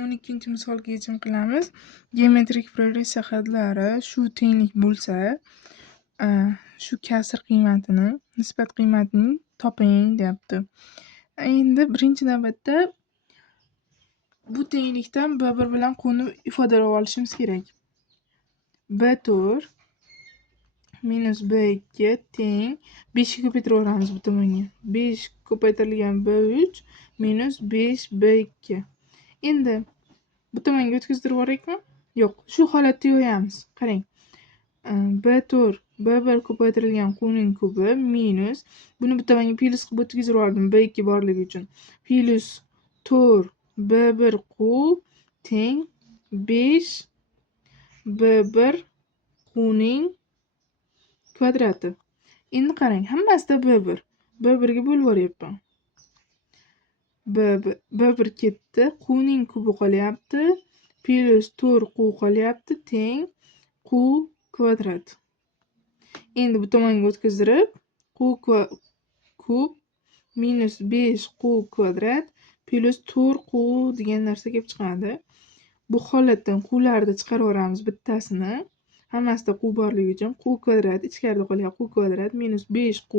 12-misolga yechim qilamiz. Geometrik progressiya hadlari shu tenglik bo'lsa, shu kasr qiymatini, nisbat qiymatini toping deyapti. Endi birinchi navbatda bu tenglikdan B1 bilan Qni ifodalab olishimiz kerak. B4 minus B2 teng 5 ga ko'paytiraveramiz bu tomonga. 5 ko'paytirilgan B3 minus 5 B2. Endi bu tomonga o'tkazdirib yuboraylikmi? Yo'q, shu holatda yo'yamiz. Qarang. B4 B1 ko'paytirilgan Qning kubi minus buni bu tomonga plus qilib o'tkazib yubordim B2 borligi uchun. Plus 4 B1 Q teng 5 B1 Qning kvadrati. Endi qarang, hammasida B1. B1 ga bo'lib yuboryapman. B1 ketdi, Qning kubi qolyapti, plus 4 Q qolyapti, teng Q kvadrat. Endi bu tomonga o'tkazdirib, Q kub minus 5 Q kvadrat plus 4 Q degan narsa kelib chiqadi. Bu holatdan Q'larni chiqarib yuboramiz bittasini. Hammasida Q borligi uchun Q kvadrat ichkarida qolyapti. Q kvadrat minus 5 Q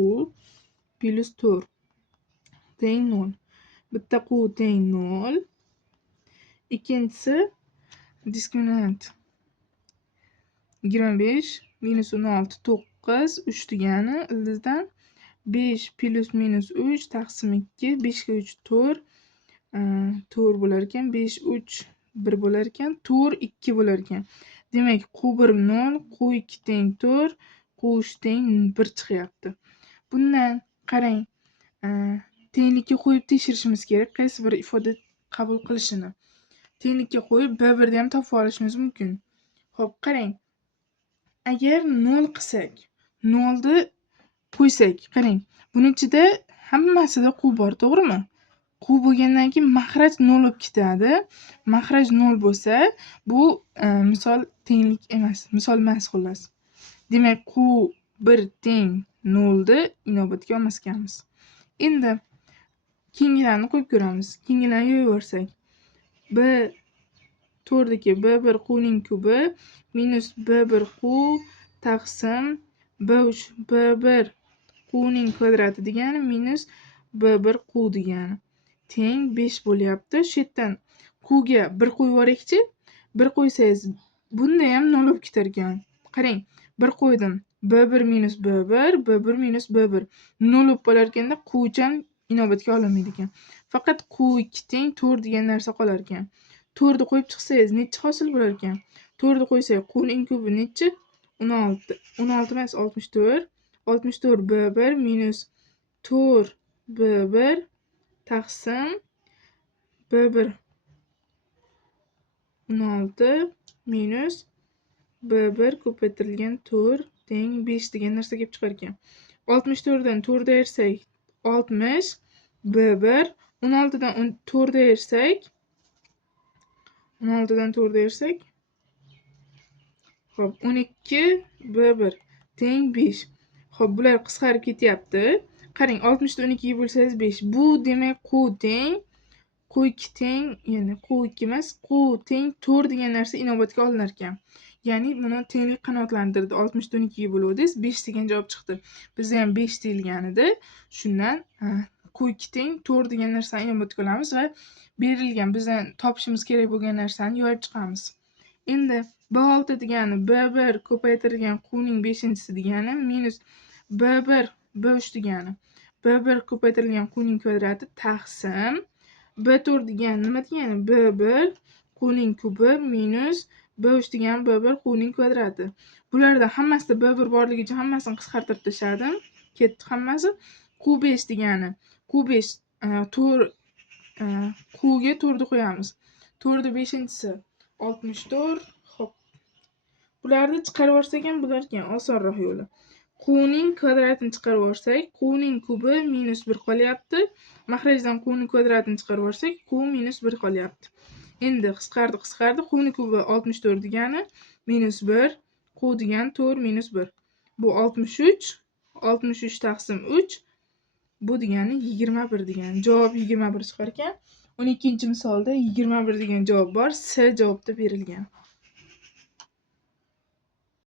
plus 4 teng 0. Bitta Q teng 0. Ikkinchisi diskriminant 25 minus 16 9 3 degani ildizdan 5 plus minus 3 taqsim 2 5 ga 3 4 4 bo'lar ekan, 5 3 1 bo'lar ekan, 4 2 bo'lar ekan. Demak, Q1 0, Q2 teng 4, Q3 teng 1 chiqyapti. Bundan qarang, tenglikka qo'yib tekshirishimiz kerak, qaysi bir ifoda qabul qilishini. Tenglikka qo'yib B1 ni ham topib olishimiz mumkin. Xo'p, qarang. Agar 0 qilsak, 0 ni qo'ysak, qarang. Buning ichida hammasida Q bor, to'g'rimi? Q bo'lgandan keyin maxraj 0 bo'lib ketadi. Maxraj 0 bo'lsa, bu misol tenglik emas, misol emas xullas. Demak, Q1 teng 0 ni inobatga olmaskanmiz. Endi keyingilarni qo'yib ko'ramiz. Keyingilarni yo'yaversak, B4 dagi B1 Qning kubi minus B1 Q taqsim B3 B1 Qning kvadrati degani minus B1 Q degani teng 5 bo'lyapti. Shu yerdan Q ga 1 qo'yib yuboraylikchi. 1 qo'ysangiz bunda ham 0 bo'lib ketar ekan. Qarang, 1 qo'ydim. B1 minus B1, B1 minus B1 0 bo'lib qolar ekanda, Q ham inobatga olinmaydi ekan. Faqat Q2 teng 4 degan narsa qolar ekan. 4 ni qo'yib chiqsangiz necha hosil bo'lar ekan? 4 ni qo'ysak Qning kubi necha? 16. 16 emas, 64. 64 B1 minus 4 B1 taqsim B1 16 minus B1 ko'paytirilgan 4 teng 5 degan narsa kelib chiqar ekan. 64 dan 4 ayirsak 60 B1, 16 dan 4 ayirsak 16 dan 4 ayirsak Xo'p, 12 B1 teng 5. Xo'p, bular qisqarib ketyapti. Qarang, 60 ni 12 ga bo'lsangiz 5. Bu demak Q teng Q2 teng, ya'ni Q2 emas, Q teng 4 degan narsa inobatga olinar ekan. Ya'ni buni tenglik qanoatlantirdi. 60 ni 12 ga bo'luvdingiz, 5 degan javob chiqdi. Bizda ham 5 deyilgan edi. Shundan Q2 teng 4 degan narsani inobatga olamiz va berilgan bizdan topishimiz kerak bo'lgan narsani yo'yib chiqamiz. Endi B6 degani B1 ko'paytirilgan Qning 5-chisi degani minus B1 B3 degani B1 ko'paytirilgan Qning kvadrati taqsim B4 degani nima degani? B1 Qning kubi minus B3 degani B1 Qning kvadrati. Bularda hammasida B1 borligi uchun hammasini qisqartirib tashladim. Ketdi hammasi. Q5 degani Q5 4 Q ga 4 ni qo'yamiz. 4 ni 5-chisi 64. Xo'p. Bularni chiqarib olsak ham bo'lar ekan, osonroq yo'li. Qning kvadratini chiqarib olsak, Qning kubi minus 1 qolyapti. Maxrajdan Qning kvadratini chiqarib olsak, Q minus 1 qolyapti. Endi qisqardi. Qning kubi 64 degani minus 1, Q degani 4 minus 1. Bu 63. 63 taqsim 3. Bu degani 21 degani. Javob 21 chiqar ekan. 12-misolda 21 degan javob bor. S javobda berilgan.